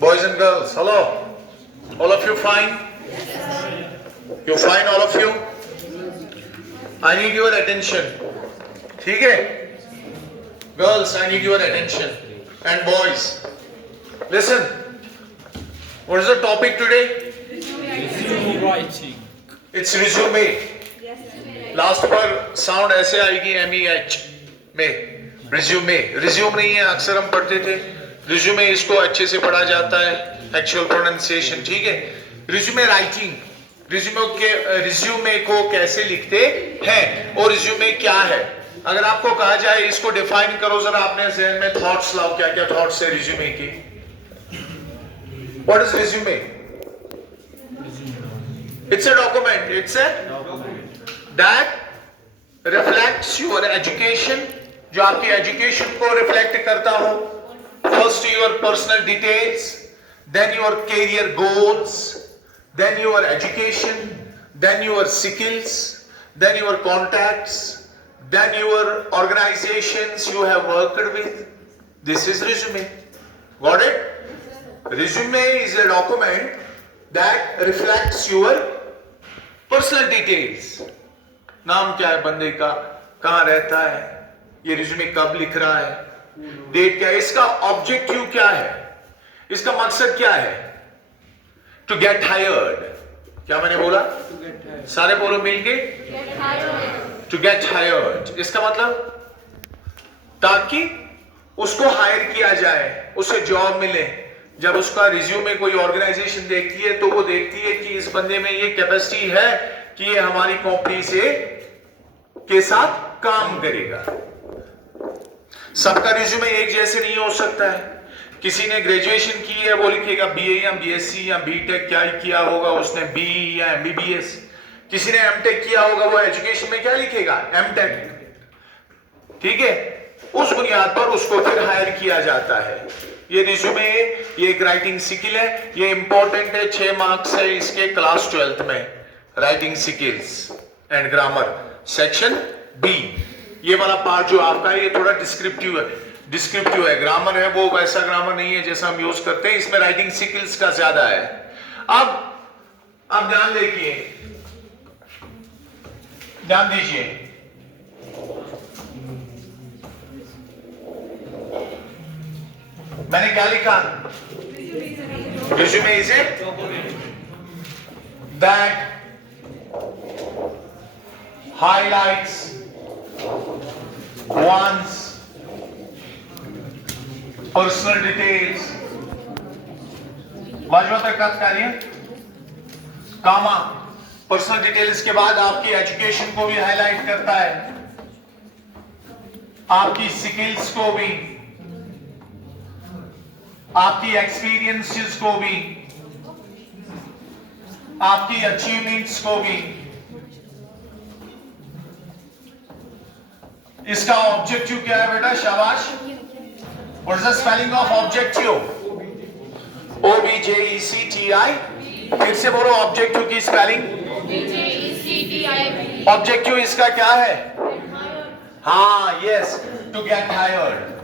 Boys and girls, hello. All of you fine? You fine, all of you? I need your attention. ठीक है? Girls, I need your attention. And boys, listen. What is the topic today? Resume writing. It's resume. Last पर sound ऐसे आएगी MEH में resume. resume नहीं है, अक्सर हम पढ़ते थे resume, इसको अच्छे से पढ़ा जाता है, एक्चुअल प्रोनाउंसिएशन, ठीक है। resume राइटिंग, resume को कैसे लिखते हैं और resume क्या है। अगर आपको कहा जाए इसको डिफाइन करो जरा, अपने ज़हन में थॉट्स लाओ, क्या क्या थॉट्स है resume की। What is resume? It's a document. It's a that reflects your education, जो आपकी एजुकेशन को रिफ्लेक्ट करता हो। First your personal details, then your career goals, then your education, then your skills, then your contacts, then your organizations you have worked with. This is resume. Got it? Resume is a document that reflects your personal details. नाम क्या है बंदे का, कहां रहता है, ये resume कब लिख रहा है, डेट क्या है, इसका ऑब्जेक्टिव क्या है, इसका मकसद क्या है। टू गेट हायर्ड, क्या मैंने बोला, सारे बोलो मिलके, टू गेट हायर्ड, इसका मतलब ताकि उसको हायर किया जाए, उसे जॉब मिले। जब उसका रिज्यूमे कोई ऑर्गेनाइजेशन देखती है तो वो देखती है कि इस बंदे में ये कैपेसिटी है कि ये हमारी कंपनी से के साथ काम करेगा। सबका रिज्यूमे एक जैसे नहीं हो सकता है। किसी ने ग्रेजुएशन की है वो लिखेगा बीए या बीएससी या बीटेक, क्या किया होगा उसने, बी या एमबीबीएस। किसी ने एमटेक किया होगा, वो एजुकेशन में क्या लिखेगा, एमटेक। ठीक है, उस बुनियाद पर उसको फिर हायर किया जाता है। ये रिज्यूमे, ये एक राइटिंग स्किल है, ये इंपॉर्टेंट है, 6 मार्क्स है इसके क्लास 12th में, writing skills and grammar section B. ये वाला पार्ट जो आपका है ये थोड़ा डिस्क्रिप्टिव है, ग्रामर है वो वैसा ग्रामर नहीं है जैसा हम यूज करते हैं, इसमें राइटिंग स्किल्स का ज्यादा है। अब ध्यान देखिए, ध्यान दीजिए, मैंने क्या लिखा, resume is a that highlights one's personal details, वाजवा तक कार्य, कामा पर्सनल डिटेल्स के बाद आपकी एजुकेशन को भी हाईलाइट करता है, आपकी स्किल्स को भी, आपकी एक्सपीरियंसेस को भी, आपकी अचीवमेंट्स को भी। इसका ऑब्जेक्टिव क्या है बेटा, शाबाश। What is the spelling of objective, OBJECTI। फिर से बोलो ऑब्जेक्टिव की स्पेलिंग, ऑब्जेक्टिव इसका क्या है, हाँ yes, to get hired.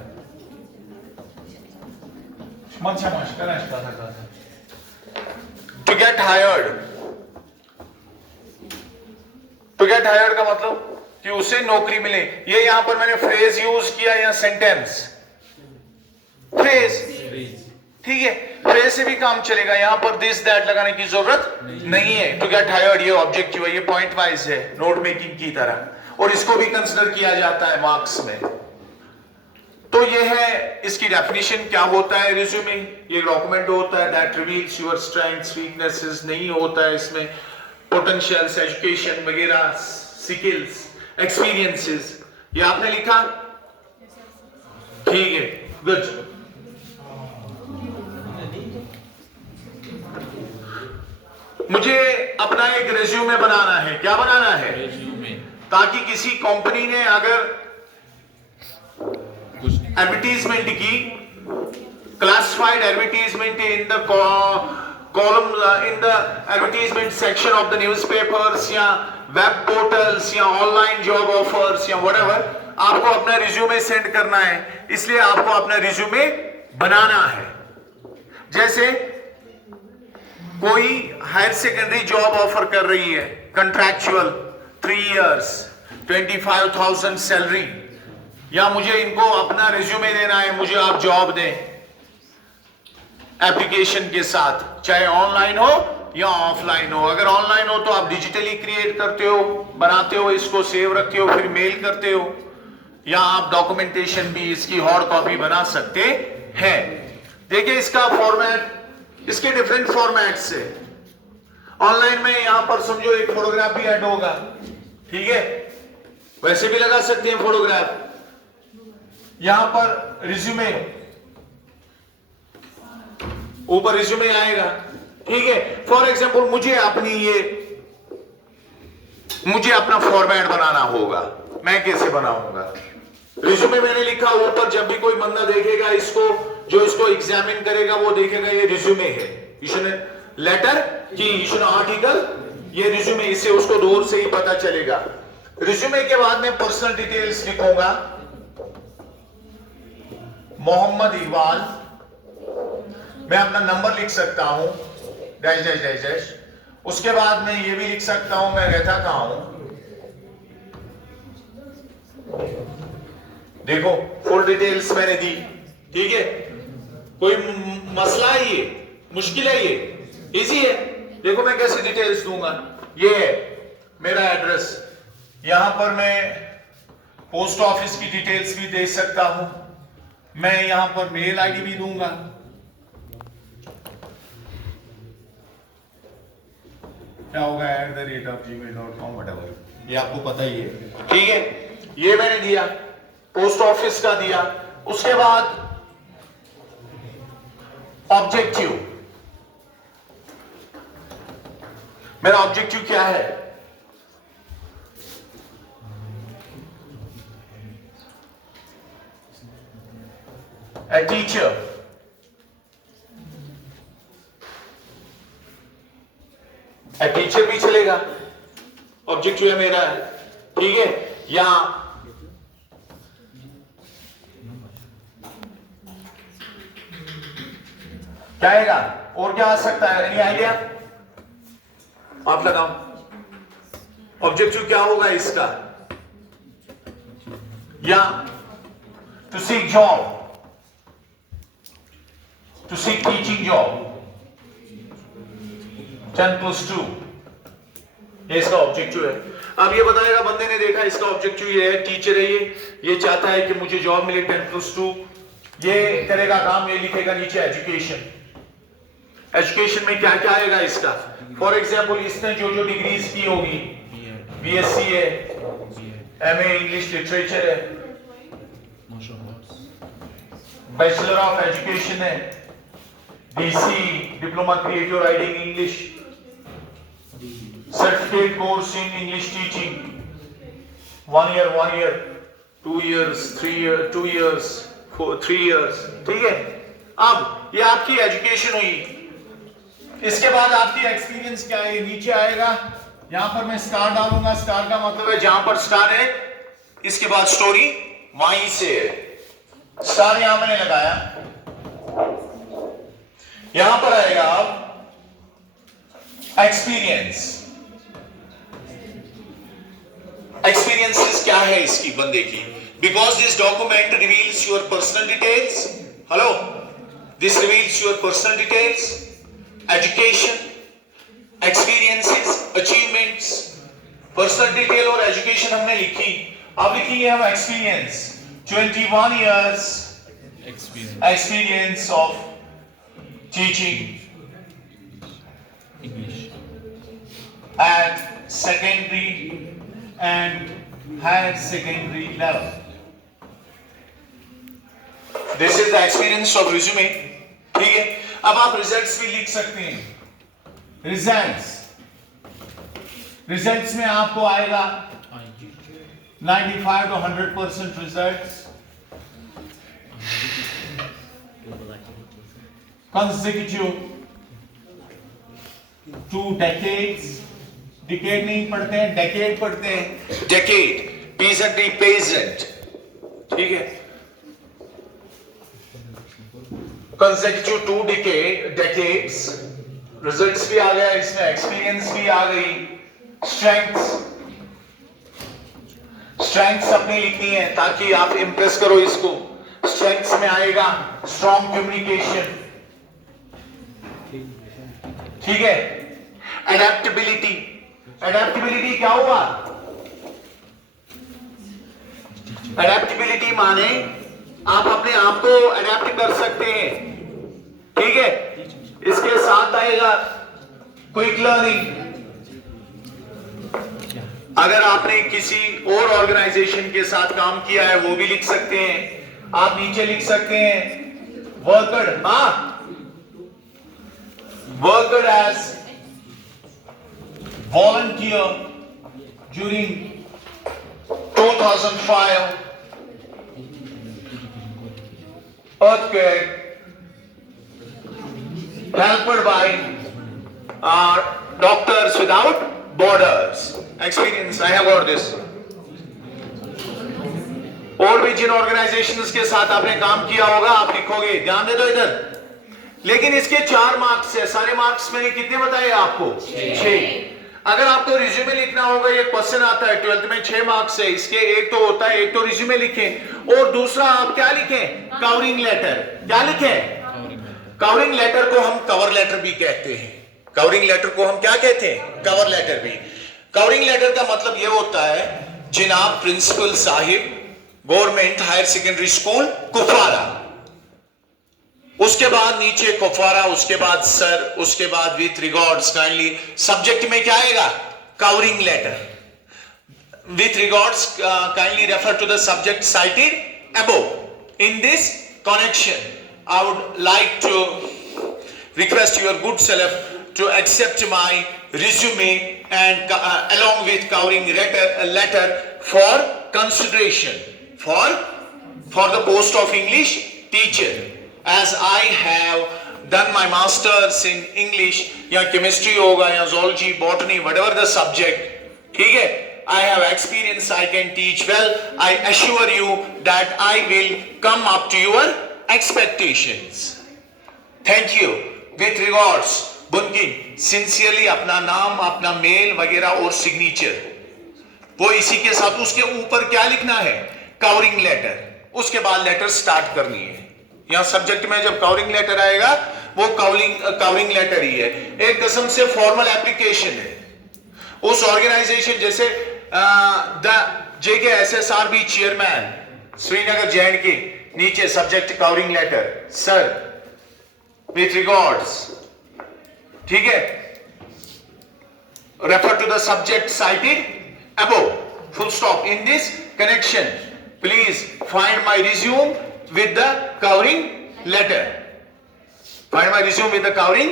To get hired, to get hired का मतलब कि उसे नौकरी मिले। ये यहां पर मैंने फ्रेज यूज किया या सेंटेंस, फ्रेज, ठीक है, फ्रेज से भी काम चलेगा, यहां पर दिस दैट लगाने की जरूरत नहीं है। टू गेट हायर्ड ये ऑब्जेक्टिव है, ये पॉइंट वाइज है, नोट मेकिंग की तरह, और इसको भी कंसिडर किया जाता है मार्क्स में। तो ये है इसकी डेफिनेशन, क्या होता है रिज्यूमे। ये डॉक्यूमेंट होता है that reveals your strengths, weaknesses नहीं होता है इसमें, पोटेंशियल्स, एजुकेशन वगैरह, स्किल्स, एक्सपीरियंसेस। ये आपने लिखा, ठीक है, गुड। मुझे अपना एक रिज्यूमे बनाना है, क्या बनाना है, रिज्यूमे, ताकि किसी कंपनी ने अगर एडवर्टीजमेंट की, classified advertisement in the column, in the advertisement section of the newspapers या वेब पोर्टल्स या ऑनलाइन जॉब ऑफर्स या व्हाटएवर, आपको अपना रिज्यूमे सेंड करना है, इसलिए आपको अपना रिज्यूमे बनाना है। जैसे कोई हायर सेकेंडरी जॉब ऑफर कर रही है, कंट्रैक्चुअल 3 इयर्स 25,000 सैलरी, या मुझे इनको अपना रिज्यूमे देना है, मुझे आप जॉब दें एप्लीकेशन के साथ, चाहे ऑनलाइन हो या ऑफलाइन हो। अगर ऑनलाइन हो तो आप डिजिटली क्रिएट करते हो, बनाते हो, इसको सेव रखते हो, फिर मेल करते हो, या आप डॉक्यूमेंटेशन भी इसकी हार्ड कॉपी बना सकते हैं। देखिए इसका फॉर्मेट, इसके डिफरेंट फॉर्मेट्स से। ऑनलाइन में यहां पर समझो एक फोटोग्राफ भी ऐड होगा, ठीक है, वैसे भी लगा सकते हैं फोटोग्राफ। यहां पर रिज्यूमे, ऊपर रिज्यूमे आएगा, ठीक है। फॉर एग्जांपल मुझे अपना फॉर्मेट बनाना होगा, मैं कैसे बनाऊंगा? रिज्यूमे मैंने लिखा, ऊपर जब भी कोई बंदा देखेगा इसको, जो इसको एग्जामिन करेगा वो देखेगा ये रिज्यूमे है, इशू लेटर की इशू आर्टिकल, ये रिज्यूमे, इससे उसको दूर से ही पता चलेगा। रिज्यूमे के बाद में पर्सनल डिटेल्स लिखूंगा, मोहम्मद इकबाल, मैं अपना नंबर लिख सकता हूं, डैश डैश डैश डैश, उसके बाद में ये भी लिख सकता हूं मैं रहता कहां हूं। देखो फुल डिटेल्स मैंने दी, ठीक है। कोई मसला है ये, मुश्किल है ये, इजी है। देखो मैं कैसे डिटेल्स दूंगा, ये है मेरा एड्रेस, यहां पर मैं पोस्ट ऑफिस की डिटेल्स भी दे सकता हूं, मैं यहां पर मेल आईडी भी दूंगा, क्या होगा @gmail.com whatever, ये आपको पता ही है, ठीक है। ये मैंने दिया, पोस्ट ऑफिस का दिया। उसके बाद ऑब्जेक्टिव, मेरा ऑब्जेक्टिव क्या है? ए टीचर, ए टीचर भी चलेगा, ऑब्जेक्टिव है मेरा, ठीक है। यहां क्या आएगा और क्या आ सकता है? Any idea? आप लगाओ ऑब्जेक्टिव क्या होगा इसका? या to seek job, to seek teaching job 10+2, ये इसका ऑब्जेक्टिव है। अब ये बताएगा, बंदे ने देखा इसका ऑब्जेक्टिव ये है, टीचर है ये चाहता है कि मुझे जॉब मिले 10+2, ये करेगा काम, ये लिखेगा नीचे एजुकेशन। एजुकेशन में क्या क्या आएगा इसका? फॉर एग्जाम्पल इसने जो जो डिग्रीज की होगी, BSc है, MA इंग्लिश लिटरेचर है, बैचलर ऑफ एजुकेशन है, DC diploma creative writing English, certificate course in English teaching 1 year 2 years 3 years 2 years 3 years, ठीक है। अब ये आपकी एजुकेशन हुई, इसके बाद आपकी एक्सपीरियंस क्या है, नीचे आएगा। यहां पर मैं स्टार डालूंगा, स्टार का मतलब है जहां पर स्टार है इसके बाद स्टोरी वहीं से है। स्टार यहां मैंने लगाया, यहां पर आएगा अब एक्सपीरियंस। एक्सपीरियंसेस क्या है इसकी बंदे की? Because this document reveals your personal details, hello, this reveals your personal details, education, experiences, achievements, personal detail और एजुकेशन हमने लिखी। अब लिखेंगे हम experience, 21 years experience of teaching English. at secondary and higher secondary level. This is the experience of resume, ठीक है। अब आप रिजल्ट्स भी लिख सकते हैं, रिजल्ट्स में आपको आएगा 95 to 100% results, consecutive 2 decades, decade नहीं पढ़ते हैं, डेकेड पढ़ते हैं, डेकेड, पेजेंट, ठीक है। consecutive 2 decades, रिजल्ट्स भी आ गया इसमें, एक्सपीरियंस भी आ गई, स्ट्रेंथ्स अपनी लिखनी है ताकि आप इंप्रेस करो इसको। स्ट्रेंथ्स में आएगा स्ट्रॉन्ग कम्युनिकेशन, ठीक है। एडेप्टेबिलिटी क्या हुआ? एडेप्टेबिलिटी माने आप अपने आप को अडेप्ट कर सकते हैं, ठीक है। इसके साथ आएगा क्विक लर्निंग। अगर आपने किसी और ऑर्गेनाइजेशन के साथ काम किया है वो भी लिख सकते हैं। आप नीचे लिख सकते हैं worked as volunteer during 2005 earthquake, helped by Doctors Without Borders experience. I have got this. और भी जिन ऑर्गेनाइजेशंस के साथ आपने काम किया होगा आप लिखोगे, ध्यान दे दो इधर। लेकिन इसके 4 मार्क्स है, सारे मार्क्स मैंने कितने बताए आपको? 6। अगर आपको रिज्यूमे लिखना होगा, ये क्वेश्चन आता है 12th में 6 मार्क्स है, इसके एक तो होता है, एक तो रिज्यूमे लिखें और दूसरा आप क्या लिखें? Covering letter. क्या लिखें? कवरिंग लेटर को हम कवर लेटर भी कहते हैं। कवरिंग लेटर को हम क्या कहते हैं? कवर लेटर भी। कवरिंग लेटर का मतलब यह होता है, जनाब प्रिंसिपल साहिब, government higher secondary school Kupwara, उसके बाद नीचे कुपवारा, उसके बाद सर, उसके बाद विथ रिगार्ड्स काइंडली। सब्जेक्ट में क्या आएगा? Covering letter. With regards kindly refer to the subject cited above. In this connection I would like to request your good self to accept my resume and along with covering letter for consideration for the post of English teacher, as I have done my masters in English या chemistry होगा या zoology, botany, whatever the subject, ठीक है। I have experience, I can teach well. I assure you that I will come up to your expectations. Thank you. With regards, बुनगिन। Sincerely अपना नाम, अपना mail वगैरह और सिग्नेचर, वो इसी के साथ। उसके ऊपर क्या लिखना है? Covering letter. उसके बाद लेटर स्टार्ट करनी है। यहां सब्जेक्ट में जब कवरिंग लेटर आएगा वो कवरिंग लेटर ही है, एक किस्म से फॉर्मल एप्लीकेशन है। उस ऑर्गेनाइजेशन जैसे the JKSSRB chairman Srinagar JNK, नीचे subject covering letter, sir with regards, ठीक है। Refer to the subject cited above, full stop. In this connection please find my resume with the covering letter. Find my resume with the covering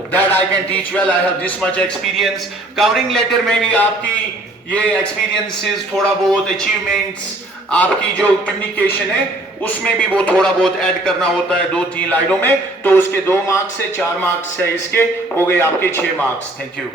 that I can teach well, I have this much experience. Covering letter में भी आपकी ये experiences, थोड़ा बहुत achievements, आपकी जो communication है उसमें भी वो थोड़ा बहुत ऐड करना होता है 2-3 लाइनों में। तो उसके 2 मार्क्स है, 4 मार्क्स है, इसके हो गए आपके 6 मार्क्स। Thank you.